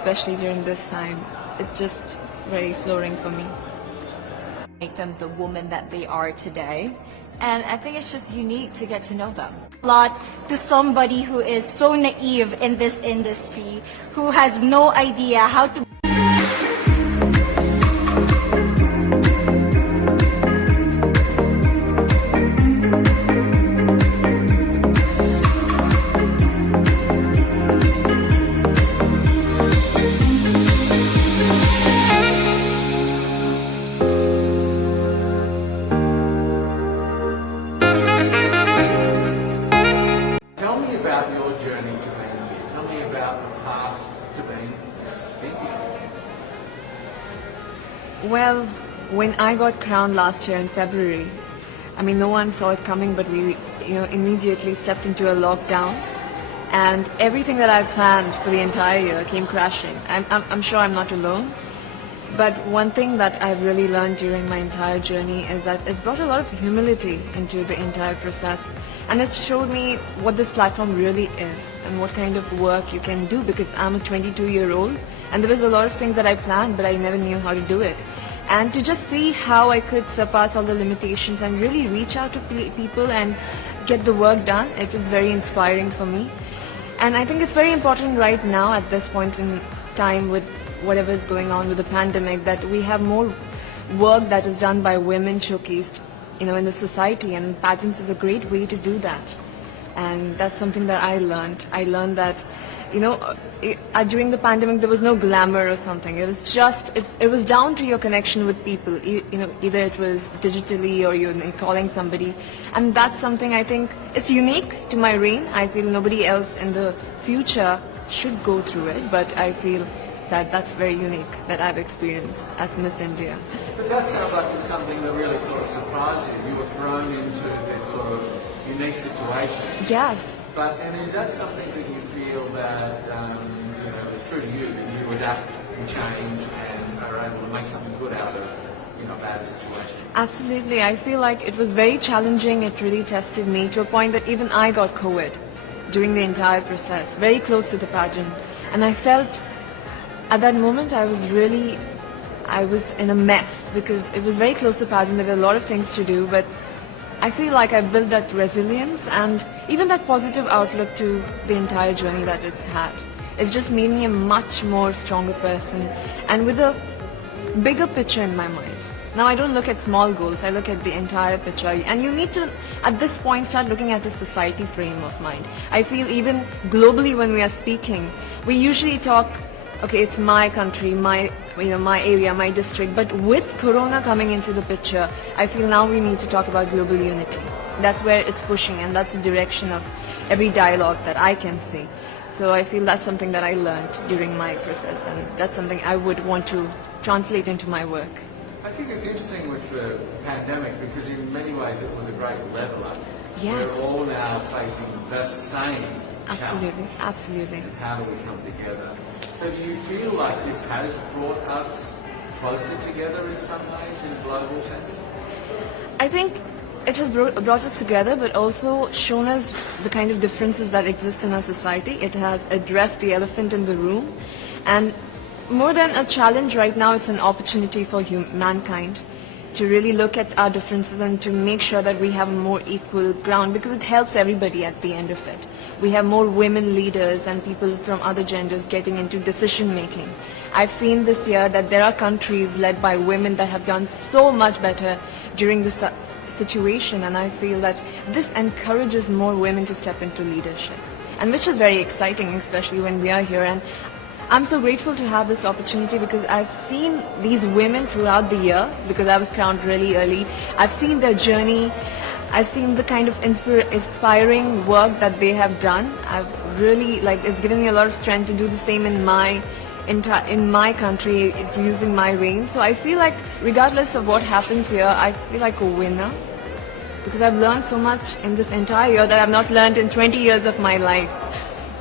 especially during this time. It's just very flooring for me. Make them the woman that they are today. And I think it's just unique to get to know them. A lot to somebody who is so naive in this industry, who has no idea how to about your journey to being here. Tell me about the path to being this big. Well, when I got crowned last year in February, I mean, no one saw it coming, but we, immediately stepped into a lockdown, and everything that I planned for the entire year came crashing. I'm sure I'm not alone. But one thing that I've really learned during my entire journey is that it's brought a lot of humility into the entire process. And it showed me what this platform really is and what kind of work you can do, because I'm a 22-year-old and there was a lot of things that I planned but I never knew how to do it. And to just see how I could surpass all the limitations and really reach out to people and get the work done, it was very inspiring for me. And I think it's very important right now at this point in time with whatever is going on with the pandemic, that we have more work that is done by women showcased, in the society, and pageants is a great way to do that. And that's something that I learned. I learned that, during the pandemic there was no glamour or something. It was just, it was down to your connection with people. Either it was digitally or you're calling somebody. And that's something I think it's unique to my reign. I feel nobody else in the future should go through it, but I feel that's very unique that I've experienced as Miss India. But that sounds like it's something that really sort of surprised you. You were thrown into this sort of unique situation. Yes. And is that something that you feel that is true to you, that you adapt and change and are able to make something good out of a bad situation? Absolutely. I feel like it was very challenging. It really tested me to a point that even I got COVID during the entire process, very close to the pageant. And I felt at that moment I was in a mess because it was very close to pageant. There were a lot of things to do, but I feel like I built that resilience and even that positive outlook to the entire journey that it's had. It's just made me a much more stronger person and with a bigger picture in my mind. Now I don't look at small goals, I look at the entire picture. And you need to, at this point, start looking at the society frame of mind. I feel even globally when we are speaking, we usually talk, okay, it's my country, my area, my district. But with Corona coming into the picture, I feel now we need to talk about global unity. That's where it's pushing, and that's the direction of every dialogue that I can see. So I feel that's something that I learned during my process, and that's something I would want to translate into my work. I think it's interesting with the pandemic because in many ways it was a great leveler. Yes. We're all now facing the same Absolutely, challenge. absolutely. And how do we come together? So do you feel like this has brought us closer together in some ways, in a global sense? I think it has brought us together, but also shown us the kind of differences that exist in our society. It has addressed the elephant in the room, and more than a challenge right now, it's an opportunity for mankind to really look at our differences and to make sure that we have a more equal ground, because it helps everybody at the end of it. We have more women leaders and people from other genders getting into decision making. I've seen this year that there are countries led by women that have done so much better during this situation, and I feel that this encourages more women to step into leadership, and which is very exciting, especially when we are here. And I'm so grateful to have this opportunity because I've seen these women throughout the year, because I was crowned really early. I've seen their journey. I've seen the kind of inspiring work that they have done. I've really, it's given me a lot of strength to do the same in my country, using my reign. So I feel like regardless of what happens here, I feel like a winner, because I've learned so much in this entire year that I've not learned in 20 years of my life.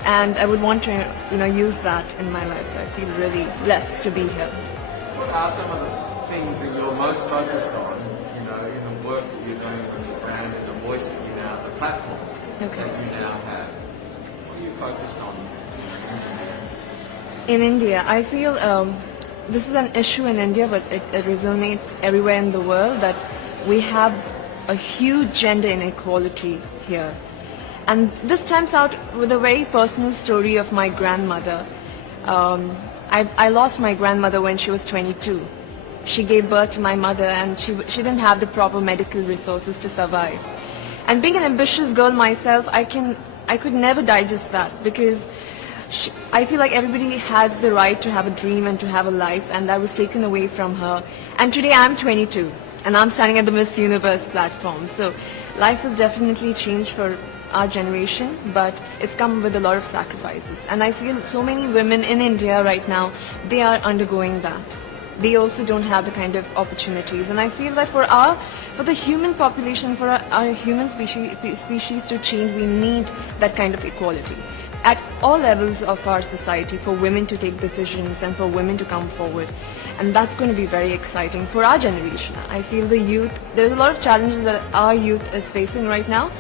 And I would want to, use that in my life. So I feel really blessed to be here. What are some of the things that you're most focused on, in the work that you're doing with the brand and the voice that you now have, the platform that you now have? What are you focused on? In India, I feel this is an issue in India, but it resonates everywhere in the world that we have a huge gender inequality here. And this stems out with a very personal story of my grandmother. I lost my grandmother when she was 22. She gave birth to my mother and she didn't have the proper medical resources to survive. And being an ambitious girl myself, I could never digest that because I feel like everybody has the right to have a dream and to have a life, and that was taken away from her. And today I'm 22 and I'm standing at the Miss Universe platform. So life has definitely changed for our generation, but it's come with a lot of sacrifices. And I feel so many women in India right now, they are undergoing that. They also don't have the kind of opportunities. And I feel that for the human population, for our human species to change, we need that kind of equality at all levels of our society, for women to take decisions and for women to come forward. And that's going to be very exciting for our generation. I feel the youth, there's a lot of challenges that our youth is facing right now,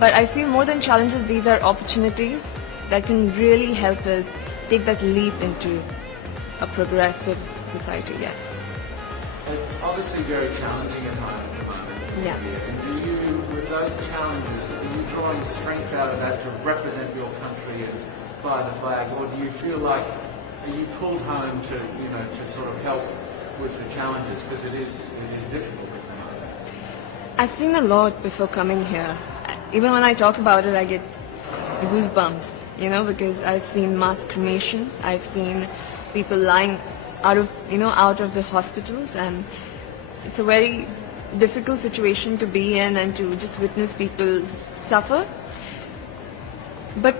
but I feel more than challenges, these are opportunities that can really help us take that leap into a progressive society, yes. It's obviously very challenging at the moment. Yes. And do you, with those challenges, are you drawing strength out of that to represent your country and fly the flag, or do you feel like, are you pulled home to, to sort of help with the challenges, because it is difficult at the moment? I've seen a lot before coming here. Even when I talk about it, I get goosebumps, because I've seen mass cremations, I've seen people lying out of the hospitals, and it's a very difficult situation to be in and to just witness people suffer. But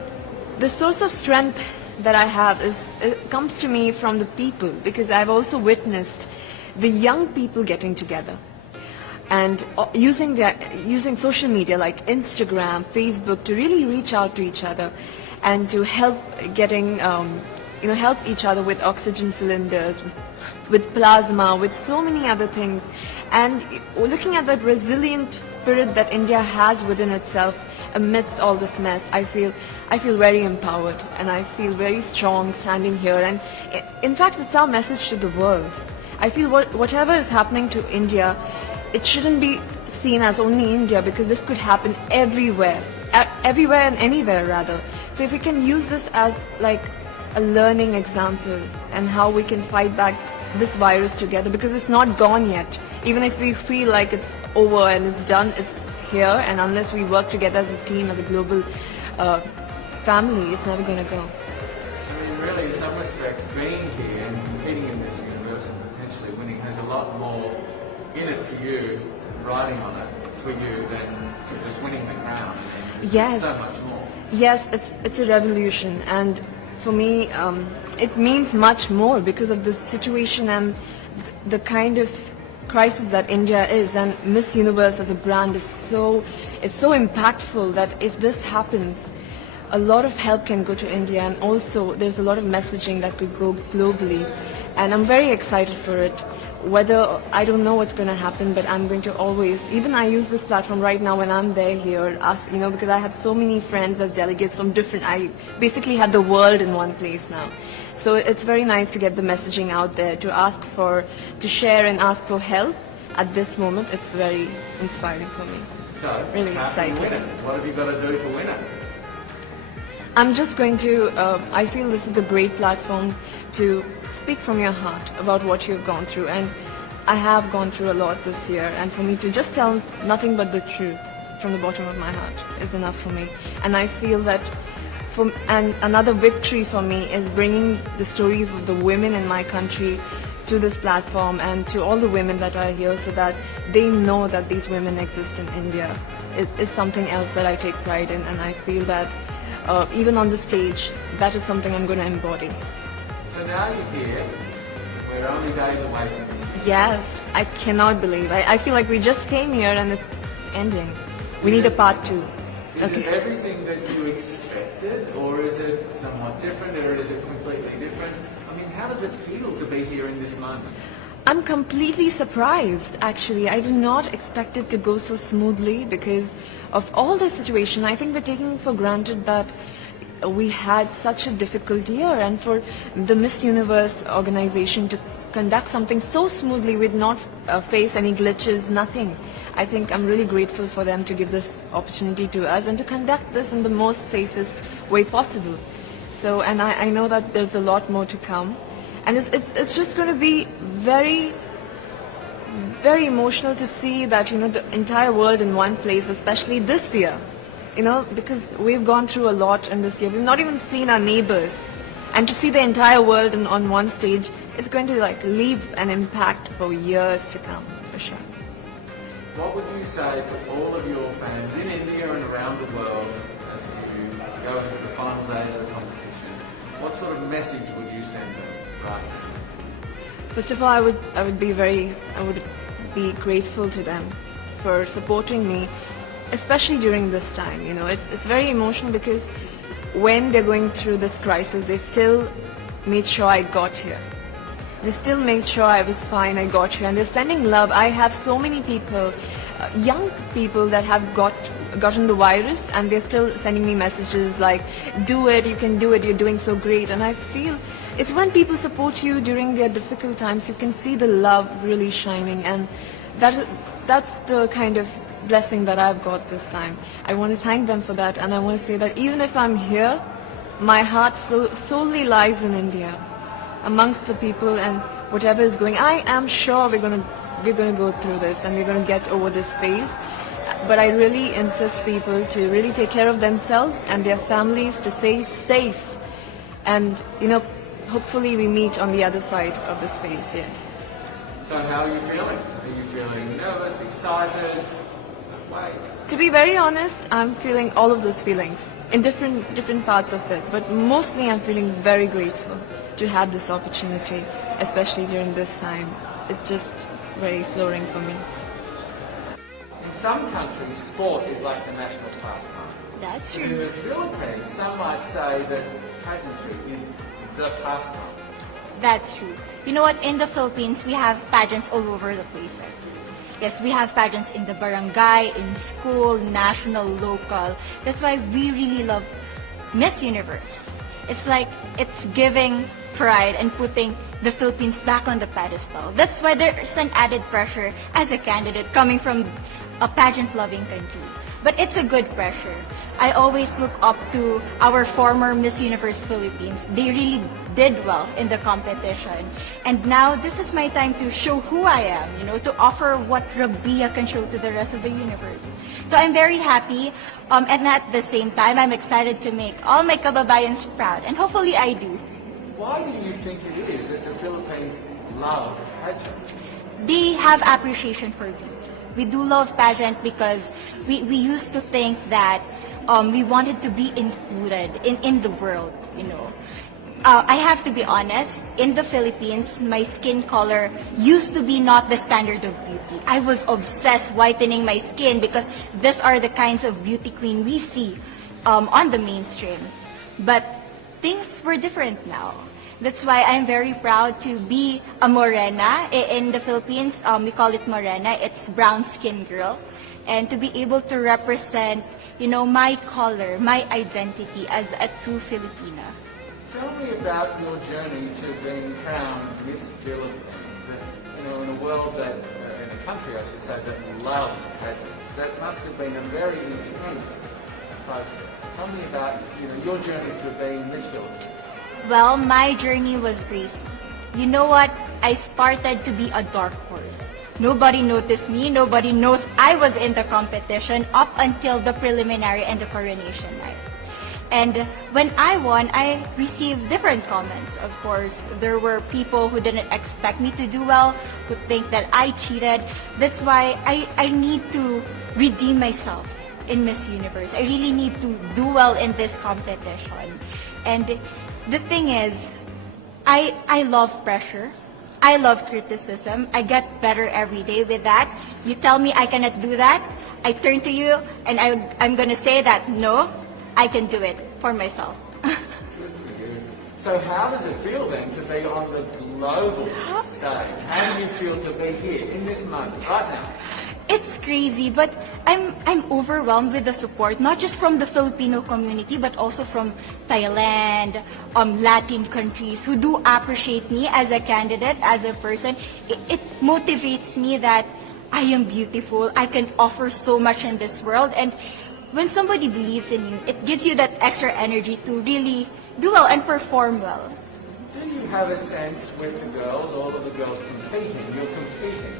the source of strength that I have it comes to me from the people, because I've also witnessed the young people getting together and using social media like Instagram, Facebook to really reach out to each other and to help help each other with oxygen cylinders, with plasma, with so many other things. And looking at that resilient spirit that India has within itself amidst all this mess, I feel very empowered and I feel very strong standing here. And in fact, it's our message to the world. I feel whatever is happening to India, it shouldn't be seen as only India, because this could happen everywhere and anywhere rather. So if we can use this as like a learning example and how we can fight back this virus together, because it's not gone yet. Even if we feel like it's over and it's done, it's here, and unless we work together as a team, as a global family, it's never going to go. I mean, really, in some respects, being here and competing in this universe and potentially winning has a lot more in it for you, riding on it for you, than just winning the crown. Yes. So much more. Yes, it's a revolution, and for me, it means much more because of the situation and the kind of crisis that India is. And Miss Universe as a brand is so impactful that if this happens, a lot of help can go to India, and also there's a lot of messaging that could go globally. And I'm very excited for it. Whether, I don't know what's going to happen, but I'm going to always, even I use this platform right now when I'm there here, because I have so many friends as delegates from I basically have the world in one place now. So it's very nice to get the messaging out there, to share and ask for help at this moment. It's very inspiring for me. So, really how excited. can you win it? What have you got to do to win it? I'm just going to, I feel this is a great platform to speak from your heart about what you've gone through. And I have gone through a lot this year, and for me to just tell nothing but the truth from the bottom of my heart is enough for me. And I feel that and another victory for me is bringing the stories of the women in my country to this platform and to all the women that are here, so that they know that these women exist in India. It is something else that I take pride in, and I feel that even on the stage, that is something I'm going to embody. So now you're here. We're only days away from this. Yes, I cannot believe. I feel like we just came here and it's ending. We need a part 2. Is it everything that you expected, or is it somewhat different, or is it completely different? I mean, how does it feel to be here in this moment? I'm completely surprised, actually. I did not expect it to go so smoothly because of all the situation. I think we're taking for granted that we had such a difficult year, and for the Miss Universe organization to conduct something so smoothly with not face any glitches, nothing. I think I'm really grateful for them to give this opportunity to us and to conduct this in the most safest way possible. So, and I know that there's a lot more to come, and it's just going to be very, very emotional to see that, you know, the entire world in one place, especially this year, you know, because we've gone through a lot in this year. We've not even seen our neighbors, and to see the entire world on one stage, it's going to like leave an impact for years to come, for sure. What would you say to all of your fans in India and around the world as you go into the final days of the competition? What sort of message would you send them right now? First of all, I would be grateful to them for supporting me, especially during this time. You know, it's very emotional because when they're going through this crisis, they still made sure I got here. They still made sure I was fine, I got here, and they're sending love. I have so many people, young people that have gotten the virus, and they're still sending me messages like, do it, you can do it, you're doing so great. And I feel it's when people support you during their difficult times, you can see the love really shining, and that's the kind of blessing that I've got this time. I want to thank them for that, and I want to say that even if I'm here, my heart solely lies in India, amongst the people, and whatever is going, I am sure we're gonna go through this, and we're gonna get over this phase. But I really insist people to really take care of themselves and their families, to stay safe, and you know, hopefully we meet on the other side of this phase. Yes. So how are you feeling? Are you feeling nervous, excited? Wait. To be very honest, I'm feeling all of those feelings in different parts of it, but mostly I'm feeling very grateful to have this opportunity, especially during this time. It's just very flooring for me. In some countries, sport is like the national pastime. That's In true. the Philippines, some might say that pageantry is the pastime. That's true. You know what? In the Philippines, we have pageants all over the places. Yes, we have pageants in the barangay, in school, national, local. That's why we really love Miss Universe. It's like it's giving pride and putting the Philippines back on the pedestal. That's why there's an added pressure as a candidate coming from a pageant-loving country. But it's a good pressure. I always look up to our former Miss Universe Philippines. They really did well in the competition. And now this is my time to show who I am, you know, to offer what Rabiya can show to the rest of the universe. So I'm very happy, and at the same time, I'm excited to make all my kababayans proud, and hopefully I do. Why do you think it is that the Philippines love pageants? They have appreciation for beauty. We do love pageant because we used to think that we wanted to be included in the world, you know. I have to be honest, in the Philippines, my skin color used to be not the standard of beauty. I was obsessed whitening my skin because these are the kinds of beauty queen we see on the mainstream. But things were different now. That's why I'm very proud to be a morena. In the Philippines, we call it morena. It's brown skin girl. And to be able to represent, you know, my color, my identity as a true Filipina. Tell me about your journey to being crowned Miss Philippines. You know, in a world that, in a country I should say, that loves pageants. That must have been a very intense process. Tell me about, you know, your journey to being Miss Philippines. Well, my journey was crazy. You know what? I started to be a dark horse. Nobody noticed me. Nobody knows I was in the competition up until the preliminary and the coronation night. And when I won, I received different comments. Of course, there were people who didn't expect me to do well, who think that I cheated. That's why I need to redeem myself in Miss Universe. I really need to do well in this competition. And the thing is, I love pressure. I love criticism. I get better every day with that. You tell me I cannot do that, I turn to you and I'm going to say that, no, I can do it for myself. Good for you. So how does it feel then to be on the global stage? How do you feel to be here in this moment, right now? It's crazy, but I'm overwhelmed with the support, not just from the Filipino community, but also from Thailand, Latin countries who do appreciate me as a candidate, as a person. It motivates me that I am beautiful. I can offer so much in this world, and when somebody believes in you, it gives you that extra energy to really do well and perform well. Do you have a sense with the girls, all of the girls competing, you're competing,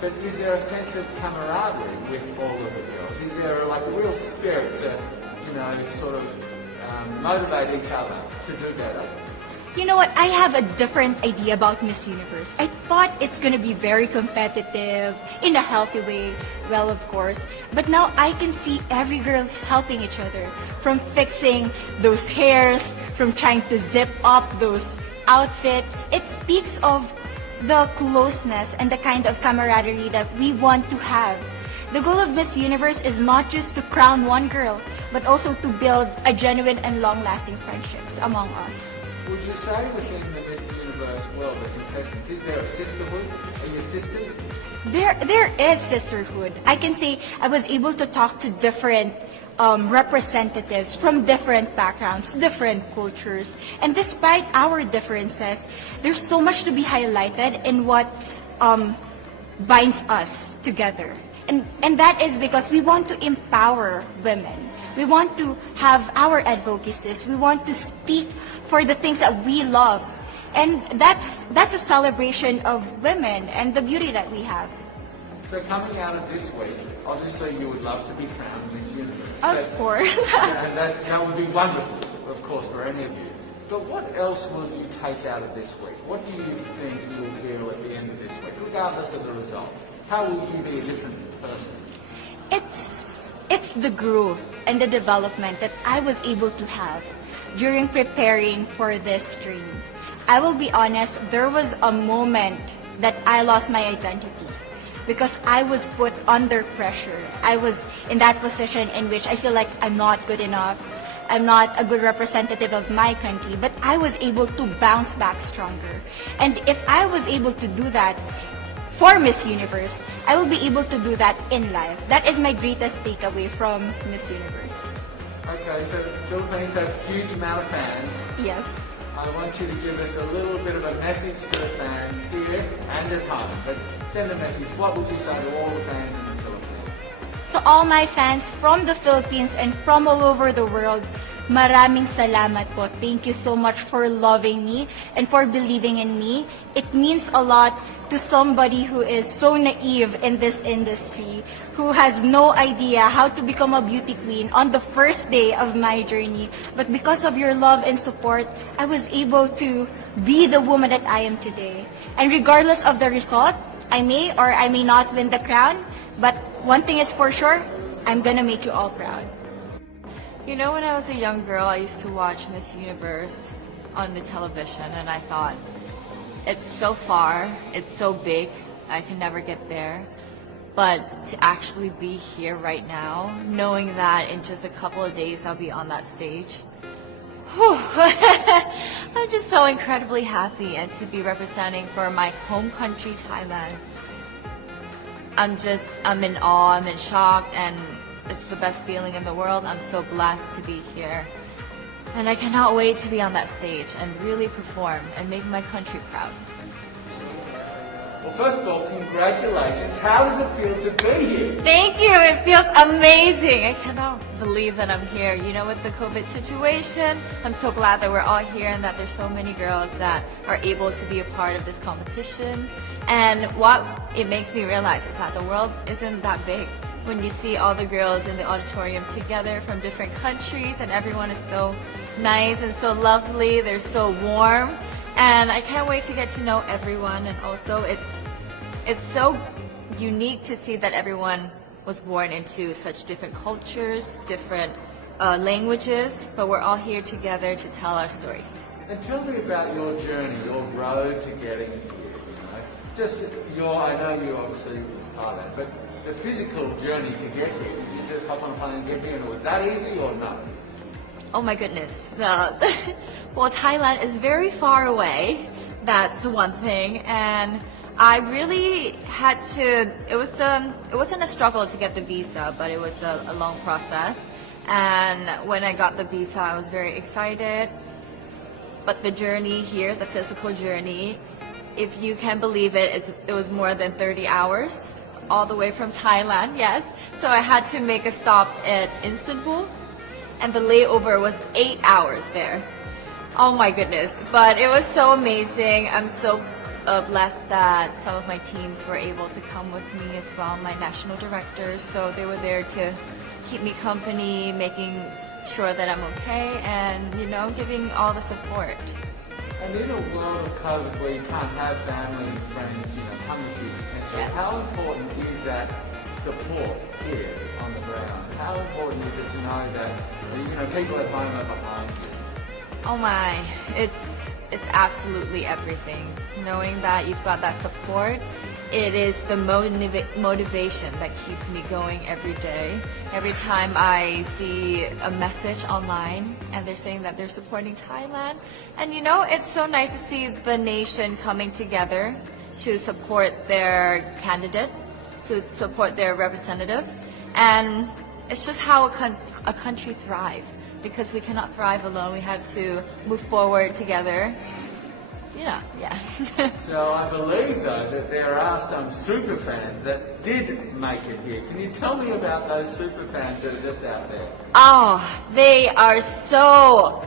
but is there a sense of camaraderie with all of the girls? Is there like a real spirit to, sort of motivate each other to do better? You know what? I have a different idea about Miss Universe. I thought it's gonna be very competitive, in a healthy way, well, of course. But now I can see every girl helping each other. From fixing those hairs, from trying to zip up those outfits. It speaks of the closeness and the kind of camaraderie that we want to have. The goal of Miss Universe is not just to crown one girl, but also to build a genuine and long-lasting friendships among us. Would you say within the Miss Universe world, the contestants, is there a sisterhood? Are you sisters? There is sisterhood. I can say I was able to talk to different representatives from different backgrounds, different cultures. And despite our differences, there's so much to be highlighted in what binds us together. And that is because we want to empower women. We want to have our advocacies. We want to speak for the things that we love. And that's a celebration of women and the beauty that we have. So coming out of this week, obviously you would love to be crowned Miss Universe. Of course. And that would be wonderful, of course, for any of you. But what else will you take out of this week? What do you think you will feel at the end of this week, regardless of the result? How will you be a different person? It's the growth and the development that I was able to have during preparing for this dream. I will be honest, there was a moment that I lost my identity because I was put under pressure. I was in that position in which I feel like I'm not good enough. I'm not a good representative of my country, but I was able to bounce back stronger. And if I was able to do that for Miss Universe, I will be able to do that in life. That is my greatest takeaway from Miss Universe. Okay, so Philippines have a huge amount of fans. Yes. I want you to give us a little bit of a message to the fans here and at home. But send a message. What would you say to all the fans in the Philippines? To all my fans from the Philippines and from all over the world, maraming salamat po. Thank you so much for loving me and for believing in me. It means a lot to somebody who is so naive in this industry, who has no idea how to become a beauty queen on the first day of my journey. But because of your love and support, I was able to be the woman that I am today. And regardless of the result, I may or I may not win the crown, but one thing is for sure, I'm gonna make you all proud. You know, when I was a young girl, I used to watch Miss Universe on the television, and I thought, it's so far, it's so big, I can never get there. But to actually be here right now, knowing that in just a couple of days I'll be on that stage, whew, I'm just so incredibly happy, and to be representing for my home country, Thailand. I'm in awe, I'm in shock, and it's the best feeling in the world. I'm so blessed to be here. And I cannot wait to be on that stage and really perform and make my country proud. Well, first of all, congratulations. How does it feel to be here? Thank you. It feels amazing. I cannot believe that I'm here. You know, with the COVID situation, I'm so glad that we're all here and that there's so many girls that are able to be a part of this competition. And what it makes me realize is that the world isn't that big. When you see all the girls in the auditorium together from different countries, and everyone is so nice and so lovely, they're so warm, and I can't wait to get to know everyone. And also it's so unique to see that everyone was born into such different cultures, different languages, but we're all here together to tell our stories. And tell me about your journey, your road to getting here. Just I know you obviously was Thailand, but the physical journey to get here, did you just hop on a plane and get here, and was that easy or no? Oh my goodness. Well, Thailand is very far away. That's one thing. And I really had to, it wasn't a struggle to get the visa, but it was a long process. And when I got the visa, I was very excited. But the journey here, the physical journey, if you can believe it, it was more than 30 hours, all the way from Thailand, yes. So I had to make a stop at Istanbul, and the layover was 8 hours there. Oh my goodness, but it was so amazing. I'm so blessed that some of my teams were able to come with me as well, my national directors, so they were there to keep me company, making sure that I'm okay, and giving all the support. And in a world of COVID where you can't have family and friends, come with you potentially, Yes. how important is that support here on the ground? How important is it to know that people at home are behind you? Oh my, it's absolutely everything. Knowing that you've got that support, it is the motivation that keeps me going every day. Every time I see a message online and they're saying that they're supporting Thailand, and it's so nice to see the nation coming together to support their candidate, to support their representative, and it's just how a country thrives. Because we cannot thrive alone, we have to move forward together. Yeah. So I believe, though, that there are some super fans that did make it here. Can you tell me about those super fans that are just out there? Oh, they are so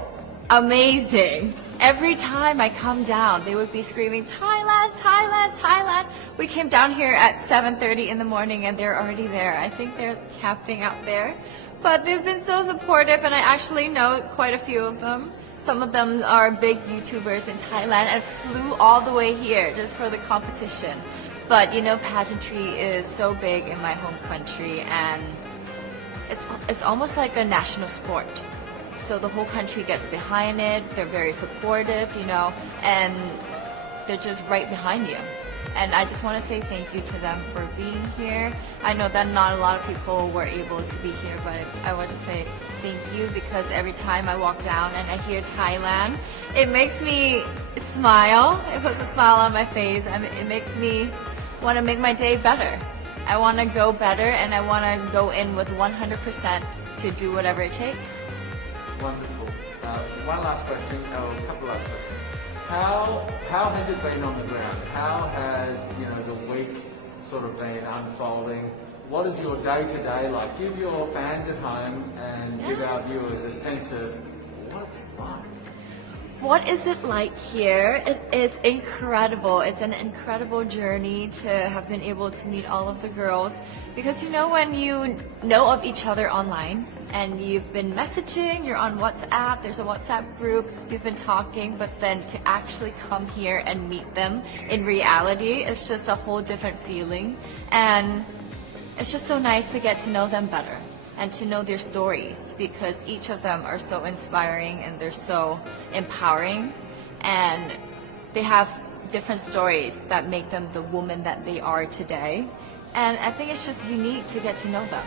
amazing. Every time I come down, they would be screaming, Thailand, Thailand, Thailand. We came down here at 7:30 in the morning and they're already there. I think they're camping out there. But they've been so supportive, and I actually know quite a few of them. Some of them are big YouTubers in Thailand and flew all the way here just for the competition. But pageantry is so big in my home country, and it's almost like a national sport. So the whole country gets behind it. They're very supportive, and they're just right behind you. And I just want to say thank you to them for being here. I know that not a lot of people were able to be here, but I want to say thank you, because every time I walk down and I hear Thailand, it makes me smile. It puts a smile on my face, and it makes me want to make my day better. I want to go better, and I want to go in with 100% to do whatever it takes. Wonderful. One last question, or a couple last questions. How has it been on the ground? How has the week sort of been unfolding? What is your day-to-day like? Give your fans at home and give our viewers a sense of what's it like. What is it like here? It is incredible. It's an incredible journey to have been able to meet all of the girls, because when you know of each other online and you've been messaging, you're on WhatsApp, there's a WhatsApp group, you've been talking, but then to actually come here and meet them in reality, it's just a whole different feeling. And it's just so nice to get to know them better and to know their stories, because each of them are so inspiring and they're so empowering, and they have different stories that make them the woman that they are today. And I think it's just unique to get to know them.